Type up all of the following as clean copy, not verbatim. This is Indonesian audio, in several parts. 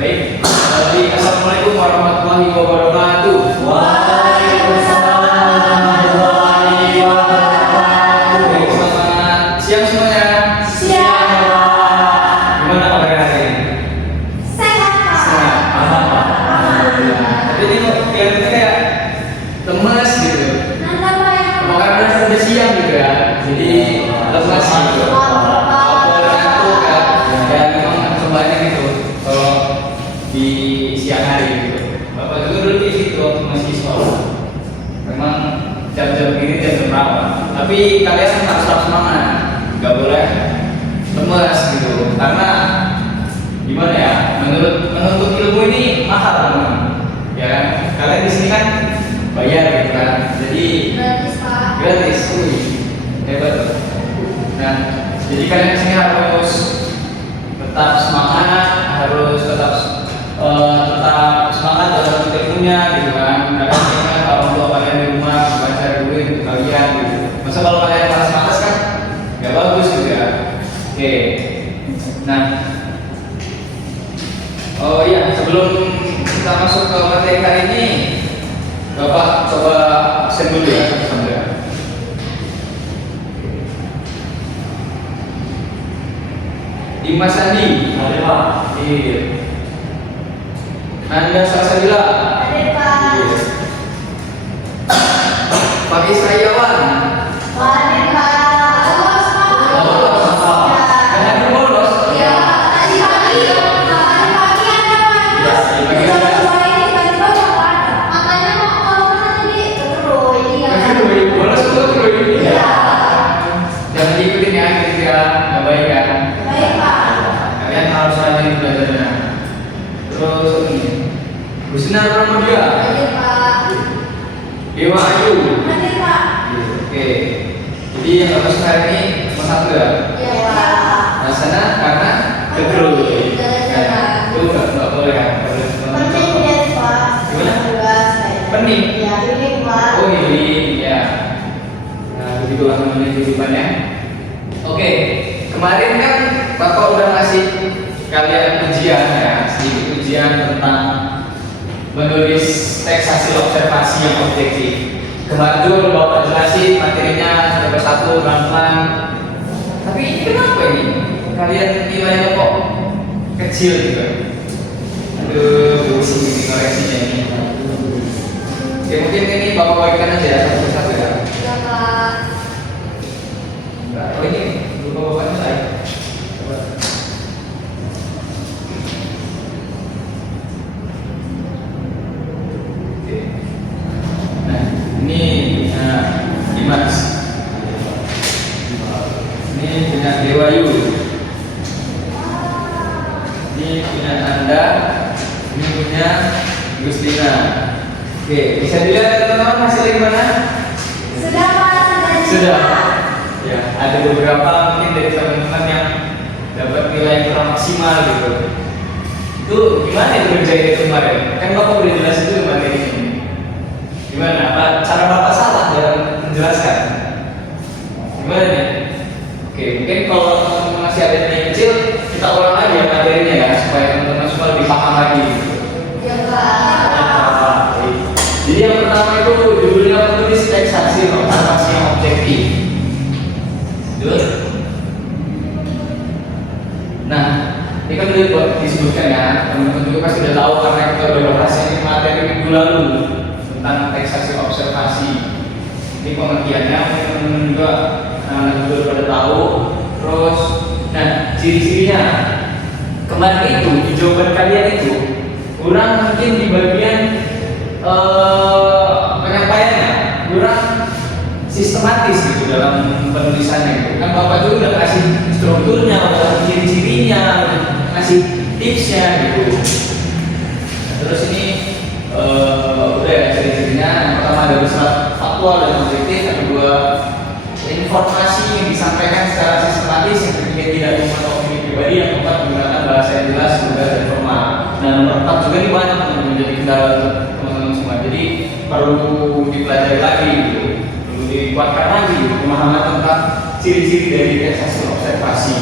Baik. Jadi assalamualaikum warahmatullahi wabarakatuh. Waalaikumsalam warahmatullahi wabarakatuh. Baik, selamat siang semuanya. Siang. Gimana kabarnya hari ini? Sehat. Sehat. Alhamdulillah. Tapi ini kelihatannya kayak lemas gitu. Apa karena sudah siang gitu ya? Jadi lemas gitu. Ngantuk ya. Dan memang cobaannya gitu. Kalau di siang hari gitu. Bapak juga dulu di situ waktu masih sekolah. Memang jam-jam ini jam berapa? Tapi kalian harus tetap semangat, nggak boleh lemas gitu. Karena gimana ya? Menuntut ilmu ini mahal teman. Ya kan? Kalian di sini kan bayar gitu kan. Jadi gratis. Hebat. Nah, jadi kalian di sini harus tetap semangat, harus tetap semangat dalam ilmunya gitu kan. Karena ingat orang tua kalian di rumah baca duit untuk kalian gitu. Masa kalau kalian malas malas kan nggak bagus juga. Oke. Nah, oh iya, sebelum kita masuk ke materi kali ini, Bapak coba absen dulu ya sambil. Dimas Andi, Ada Pak. iya. Nanda Salsabila, iya. Pak Israyawan, Hadi Bolos, Bolos itu terus. Iya. Jangan diikutin ya, kira-kira nggak baik ya. Kalian harus rajin belajarnya. Terus ini, Husna Pramudia, Dewa Ayu. Oke. Jadi yang harus hari ini cuma satu ya. Nah sana karena kedul. Itu nggak boleh kan? Pening. Oh ini ya. Nah begitulah namanya kehidupannya. Oke. Kemarin kan Bapak udah ngasih kalian ujian ya, sedikit ujian tentang menulis teks hasil observasi yang objektif. Kemarin juga udah Bapak jelasin materinya satu persatu pelan-pelan. Tapi kenapa ini kalian nilainya kok kecil gitu? Aduh, pusing ini koreksinya ini. Oke, mungkin ini Bapak bagikan aja ya satu persatu ya. Oh ini lupa Bapak nilai. Coba. Oke. Nah, ini punya Dimas. Ini punya Dewayu. Ini punya Anda. Ini punya Gustina. Oke, bisa dilihat teman-teman hasilnya gimana? Sudah. Ya, ada beberapa mungkin dari teman-teman yang dapat nilai yang kurang maksimal gitu. Itu gimana itu kerjain kemarin? Kan Bapak udah jelasin itu materi ini. Gimana? Apa cara Bapak salah dalam menjelaskan? Gimana nih? Oke, mungkin kalau teman-teman masih ada nilai kecil, kita ulang lagi ya materinya ya supaya teman-teman semua lebih paham lagi. Jadi yang pertama itu judulnya menulis teks hasil observasi yang objektif. Betul? Nah, ini kan udah disebutkan ya, teman-teman juga pasti udah tahu karena kita udah bahas ini materi minggu lalu tentang teks hasil observasi. Ini pengertiannya teman-teman juga pada tahu. Terus, nah ciri-cirinya kemarin itu di jawaban kalian itu kurang mungkin di bagian penyampaiannya kurang sistematis gitu dalam penulisannya gitu. Kan Bapak juga udah kasih strukturnya, udah kasih ciri-cirinya, kasih tipsnya gitu. Nah, terus ini udah ya ciri-cirinya. Yang pertama ada bersifat faktual dan objektif, yang kedua informasi yang disampaikan secara sistematis, yang ketiga tidak memuat opini pribadi, yang keempat menggunakan bahasa yang jelas, mudah dan formal. Nah nomor 4 juga ini banyak yang menjadi kendala untuk teman-teman semua. Jadi perlu dipelajari lagi gitu. Dikuatkan lagi pemahaman tentang ciri-ciri dari teks hasil observasi.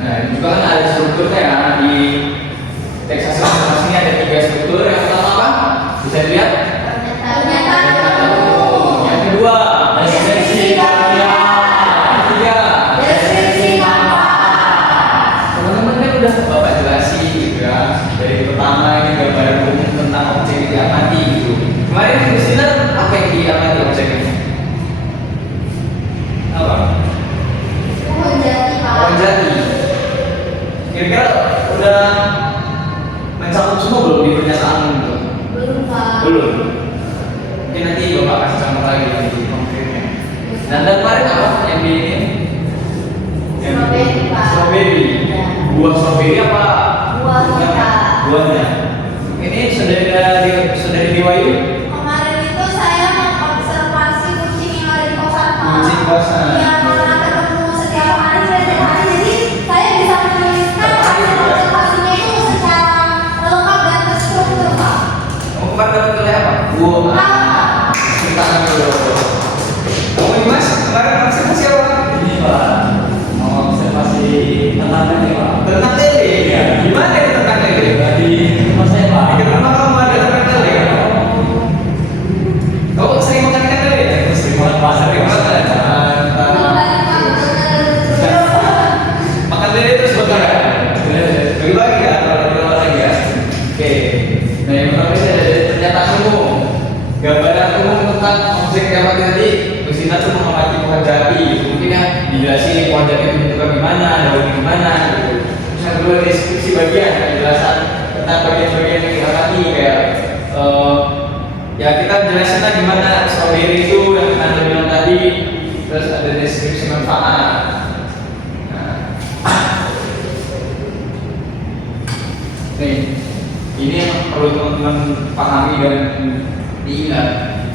Nah, juga kan ada struktur strukturnya ya. Di teks hasil observasi ini ada 3 struktur. Yang pertama apa? Bisa dilihat? Pernyataan umum. Yang kedua, Deskripsi bagian. yang ketiga, Deskripsi manfaat. teman-teman kan udah Bapak jelasin gitu ya. Dari pertama ini gambaran umum tentang objek yang diamati gitu. Kemarin di sini apa yang diamati objeknya? Apa? Pohon jati, Pak. Pohon jati. Kira-kira udah mencakup semua belum di pernyataan itu? Belum, Pak. Belum. Mungkin nanti Bapak kasih contoh lagi nanti konkretnya. Dan kemarin apa yang di ini? Stroberi, Pak. Stroberi. Ya. Buah stroberi apa? Buahnya, Pak. Buahnya. Ini saudari Diwayu. Kemarin itu saya mengobservasi kucing yang ada di kosan, Pak. Kucing kosan. Yang mana ketemu setiap hari, setiap hari. Jadi saya bisa menuliskan hasil observasinya itu secara lengkap dan terstruktur, Pak. Kamu kemarin dapat nilai apa? Buah. Ceritakan dulu. Kamu ini Mas, kemarin observasi apa? Ini Pak, mau observasi tentang ini Pak. Tentang lele. Gimana itu tentang lele? Di rumah saya Pak. Di rumah kamu ada tentang lele? Kamu sering makan ikan lele? Sering banget Pak. Sering banget. Makan lele terus bakar ya? Bagi-bagi ya, kalau di rumah lagi ya. Oke. Nah yang pertama ini ada pernyataan umum. Gambaran umum tentang objek yang tadi. Terus tuh mengamati pohon jati. Mungkin ya dijelasin pohon jati itu bentuknya gimana, daunnya gimana. Gitu. Terus yang kedua deskripsi bagian, penjelasan tentang bagian-bagian yang diamati kayak ya kita jelasin lah gimana strawberry itu yang kita udah bilang tadi. Terus ada deskripsi manfaat. Nih, ini yang perlu teman-teman pahami dan diingat.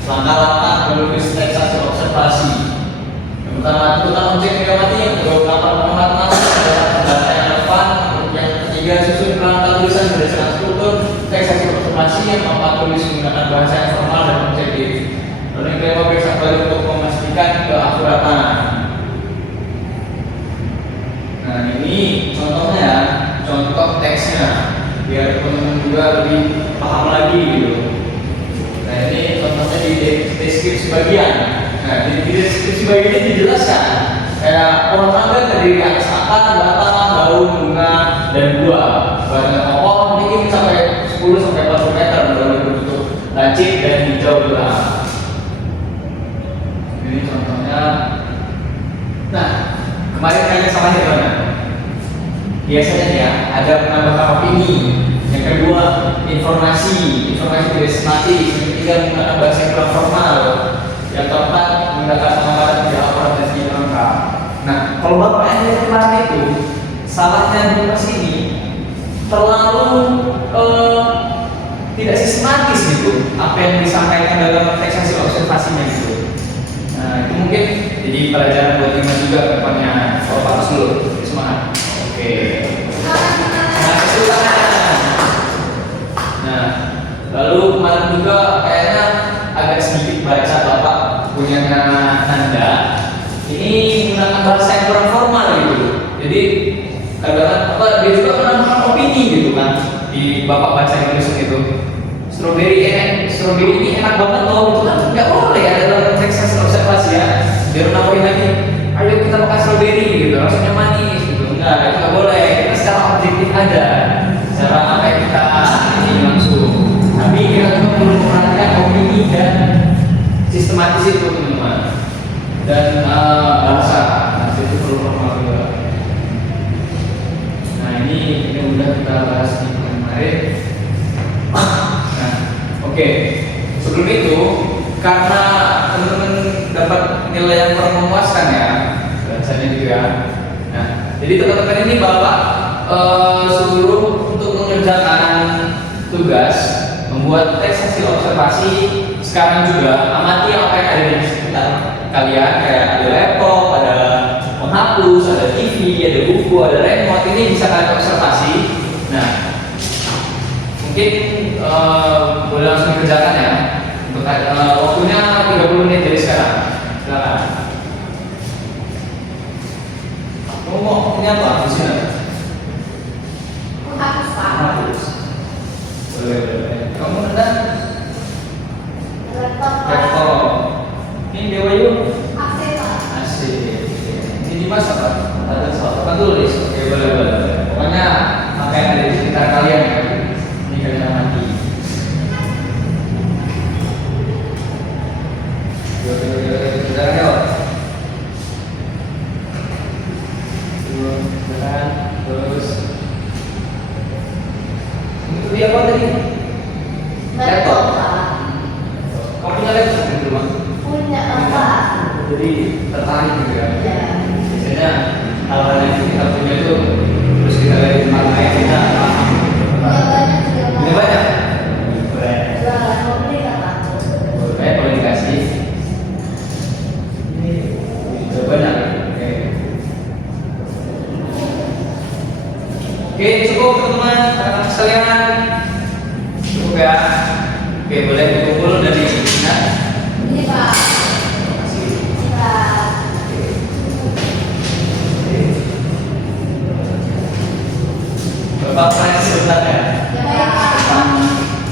Langkah-langkah menulis teks hasil observasi. Yang pertama itu tentang objek yang diamati, yang kedua melakukan pengamatan, data yang relevan, yang ketiga susun kerangka tulisan berdasarkan struktur teks hasil observasi, yang keempat tulis menggunakan bahasa yang formal dan objektif. Lalu yang kelima periksa kembali untuk memastikan keakuratan. Nah ini contohnya, contoh teksnya, biar teman-teman juga lebih paham lagi gitu. Nah ini contohnya di deskripsi bagian. Nah di deskripsi bagian ini dijelaskan kayak pohon mangga terdiri atas akar, batang, daun, bunga, dan buah. Buahnya kokoh, ini mencapai 10 sampai 40 meter dalam bentuk lancip dan hijau gelap. Ini contohnya. Nah kemarin kayaknya salahnya gimana? Biasanya ya ada penambahan opini. Yang kedua informasi tidak sistematis. Yang ketiga menggunakan bahasa yang kurang formal. Yang keempat menggunakan pengamatan tidak akurat dan tidak lengkap. Nah kalau bapak yang kemarin itu salahnya di mas ini terlalu tidak sistematis gitu apa yang disampaikan dalam teks hasil observasinya gitu. Nah itu mungkin jadi pelajaran buat kita juga ke depannya. Kalau Pak dulu semangat. Oke. Nah itu Nah, lalu kemarin juga kayaknya agak sedikit baca Bapak punyanya Nanda. Ini menggunakan bahasa yang kurang formal gitu. Jadi kadang apa dia juga menambahkan opini gitu kan di Bapak baca yang tulis itu. Strawberry ini enak banget loh, itu kan nggak boleh ya dalam teks hasil observasi ya. Dia nawarin lagi, ayo kita makan strawberry gitu, rasanya manis gitu. Enggak, itu nggak boleh. Kita secara objektif ada. Cara apa yang kita ini langsung. Tapi kita juga perlu memperhatikan opini dan sistematis itu teman-teman. Dan bahasa itu perlu formal juga. Nah ini udah kita bahas di kemarin. Nah, oke. Sebelum itu, karena teman-teman dapat nilai yang kurang memuaskan ya, bahasanya gitu ya. Nah, jadi teman-teman ini Bapak suruh untuk mengerjakan tugas membuat teks hasil observasi. Sekarang juga amati apa yang ada di sekitar kalian, kayak ada laptop, ada penghapus, ada TV, ada buku, ada remote. Ini bisa kalian observasi. Nah, mungkin boleh langsung dikerjakan ya. Untuk waktunya 30 menit dari sekarang. Silakan. Kamu mau punya apa di sini? laptop. Ini Dewa yuk. Akses Pak. Asik. Ini Dimas apa? Ada soal. Apa tulis? Oke, boleh boleh. Pokoknya apa yang ada di sekitar kalian ya. Ini kalian mati. Sebentar ya. Terus. Itu dia apa tadi? Laptop Pak. Kamu punya laptop di rumah? Punya Pak. Jadi tertarik gitu ya. Ya. Biasanya hal-hal yang kita punya itu terus kita lihat di tempat lain kita paham. Punya banyak juga Pak. Punya banyak. Jualan mau beli nggak Pak? Boleh kalau dikasih. Ini sudah banyak. Oke. Oke, cukup teman-teman, anak sekalian. Cukup ya. Oke, boleh dikumpul dari sini. Ini Pak. Pak. Bapak saya sebentar ya. Ya Pak. Tentang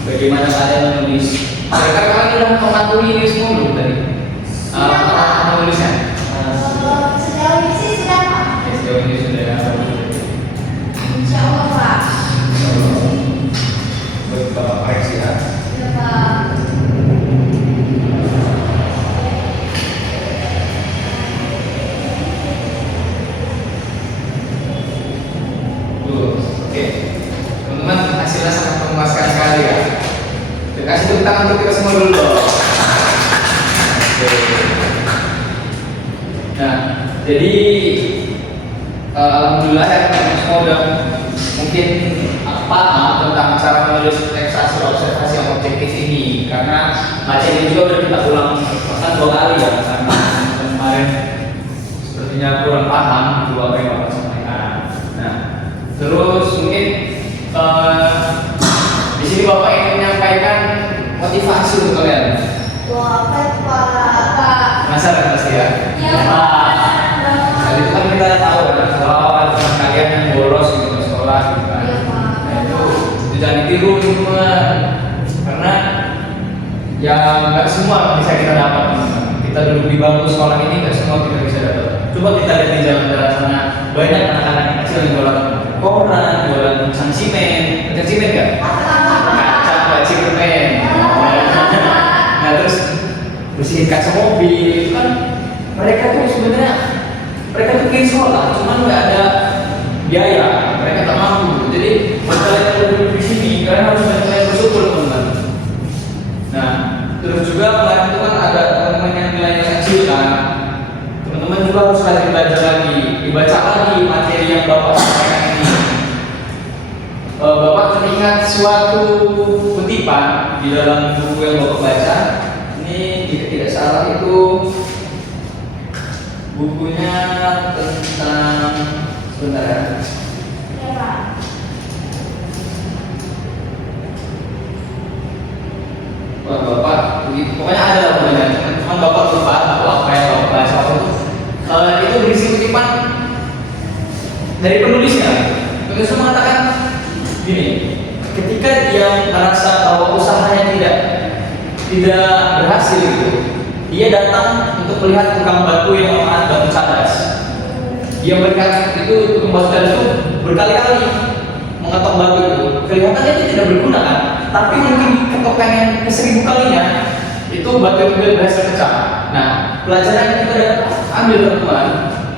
bagaimana kalian menulis. Mereka kalian sudah memantui ini semua belum tadi? Menulisnya. Sejauh ini sih sudah Pak. Oke, sejauh ini sudah ya. Insya Allah Pak. Bapak koreksi ya. Ya Pak. Oke, teman-teman, hasilnya sangat memuaskan sekali ya. Kasih tepuk tangan untuk kita semua dulu. Oke. Nah, jadi alhamdulillah ya teman-teman semua udah mungkin paham tentang cara menulis teks hasil observasi yang objektif ini, karena macam ini juga udah kita ulang bahkan 2 kali ya, karena kemarin sepertinya kurang paham dua apa yang bapak sampaikan. Nah, terus mungkin di sini bapak ingin menyampaikan motivasi untuk kalian. Wah, Pak. Penasaran pasti ya? Iya, Nah, Pak. Tadi itu kan kita tahu kan kalau ada teman kalian yang bolos gitu ke sekolah gitu kan. Iya, Pak. Nah, itu jangan ditiru teman, karena ya nggak semua bisa kita dapat teman. Kita duduk di bangku sekolah ini nggak semua kita bisa dapat. Coba kita lihat di jalan-jalan sana, banyak anak-anak yang kecil yang jualan koran, jualan cangcimen kan? Kaca, cipermen. Nah terus bersihin kaca mobil, itu kan mereka tuh sebenarnya mereka tuh ingin sekolah, cuman nggak ada biaya, mereka tak mampu. Jadi buat kalian yang duduk di sini, kalian harus banyak bersyukur teman-teman. Nah terus juga kalian itu kan ada teman-teman yang nilainya kecil kan, teman-teman juga harus rajin belajar lagi, dibaca lagi materi yang bapak sampaikan ini. Bapak teringat suatu kutipan di dalam buku yang bapak baca. Ini jika tidak salah itu bukunya tentang sebentar ya. Ya Pak. Wah, bapak pokoknya ada lah bukunya. Cuman bapak lupa apa yang bapak baca waktu itu. Itu berisi kutipan dari penulisnya. Penulisnya mengatakan gini, ketika dia merasa bahwa usahanya tidak berhasil gitu, dia datang untuk melihat tukang batu yang memahat batu cadas. Dia melihat itu tukang batu cadas itu berkali-kali mengetok batu itu, kelihatannya itu tidak berguna kan, tapi mungkin ketokan yang ke-1000 kalinya itu batu itu berhasil pecah. Nah, pelajaran yang kita dapat ambil teman-teman,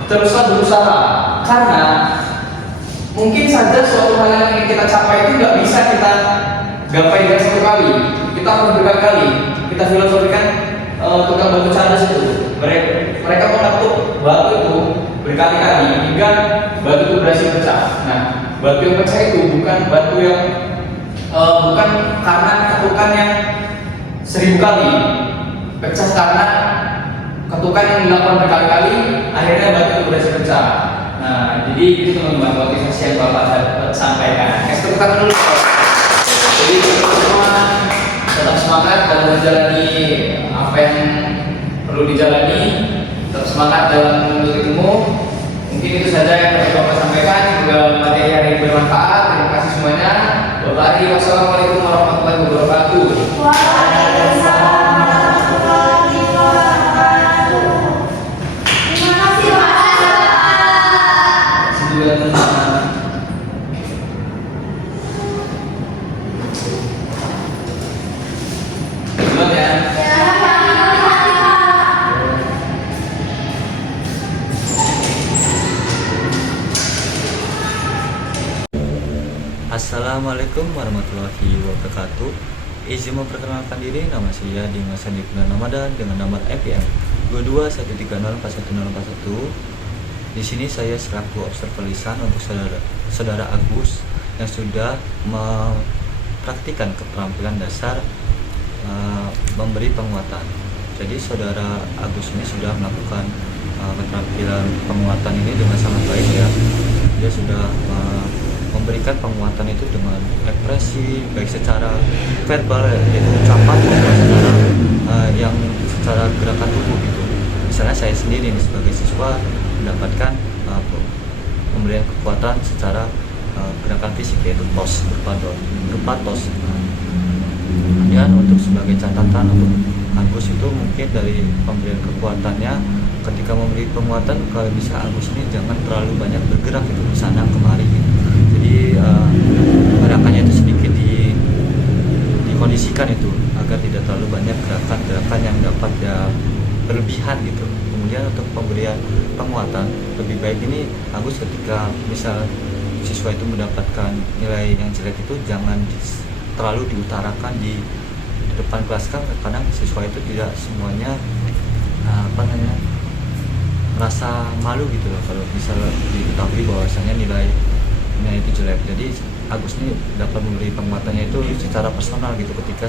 teruslah berusaha, karena mungkin saja suatu hal yang ingin kita capai itu nggak bisa kita gapai dengan 1 kali. Kita harus berkali-kali. Kita filosofikan tukang batu cadas itu. Mereka mengetuk batu itu berkali-kali hingga batu itu berhasil pecah. Nah, batu yang pecah itu bukan batu yang bukan karena ketukan yang 1000 kali, pecah karena ketukan yang dilakukan berkali-kali, akhirnya batu itu berhasil pecah. Nah, jadi itu teman-teman motivasi yang bapak sampaikan. Kasih tepuk tangan dulu. Jadi teman-teman tetap semangat dalam menjalani apa yang perlu dijalani, tetap semangat dalam menuntut ilmu. Mungkin itu saja yang dapat bapak sampaikan. Semoga materi hari ini bermanfaat. Terima kasih semuanya. Wassalamualaikum warahmatullahi wabarakatuh. Waalaikumsalam. Assalamualaikum warahmatullahi wabarakatuh. Izin memperkenalkan diri, nama saya Dimas Andi Ramadan dengan nomor MPM 2213041041. Di sini saya selaku observer lisan untuk saudara Agus yang sudah mempraktikkan keterampilan dasar memberi penguatan. Jadi saudara Agus ini sudah melakukan keterampilan penguatan ini dengan sangat baik ya. Dia sudah memberikan penguatan itu dengan ekspresi baik secara verbal yaitu ucapan maupun yang secara gerakan tubuh gitu. Misalnya saya sendiri nih sebagai siswa mendapatkan pemberian kekuatan secara gerakan fisik yaitu tos berupa tos. Kemudian untuk sebagai catatan untuk Agus itu mungkin dari pemberian kekuatannya ketika memberi penguatan kalau bisa Agus ini jangan terlalu banyak bergerak gitu ke sana kemari gitu. Jadi gerakannya itu sedikit dikondisikan itu agar tidak terlalu banyak gerakan-gerakan yang dapat ya berlebihan gitu. Kemudian untuk pemberian penguatan lebih baik ini Agus ketika misal siswa itu mendapatkan nilai yang jelek itu jangan terlalu diutarakan di depan kelas kan, kadang siswa itu tidak semuanya merasa malu gitu loh kalau misalnya diketahui bahwasanya nilainya itu jelek. Jadi Agus ini dapat memberi penguatannya itu secara personal gitu ketika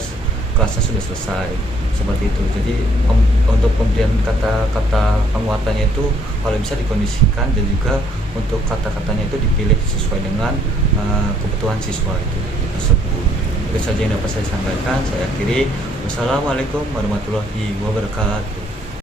kelasnya sudah selesai seperti itu. Jadi untuk pemberian kata-kata penguatannya itu kalau bisa dikondisikan dan juga untuk kata-katanya itu dipilih sesuai dengan kebutuhan siswa itu tersebut. Itu saja yang dapat saya sampaikan. Saya akhiri. Wassalamualaikum warahmatullahi wabarakatuh.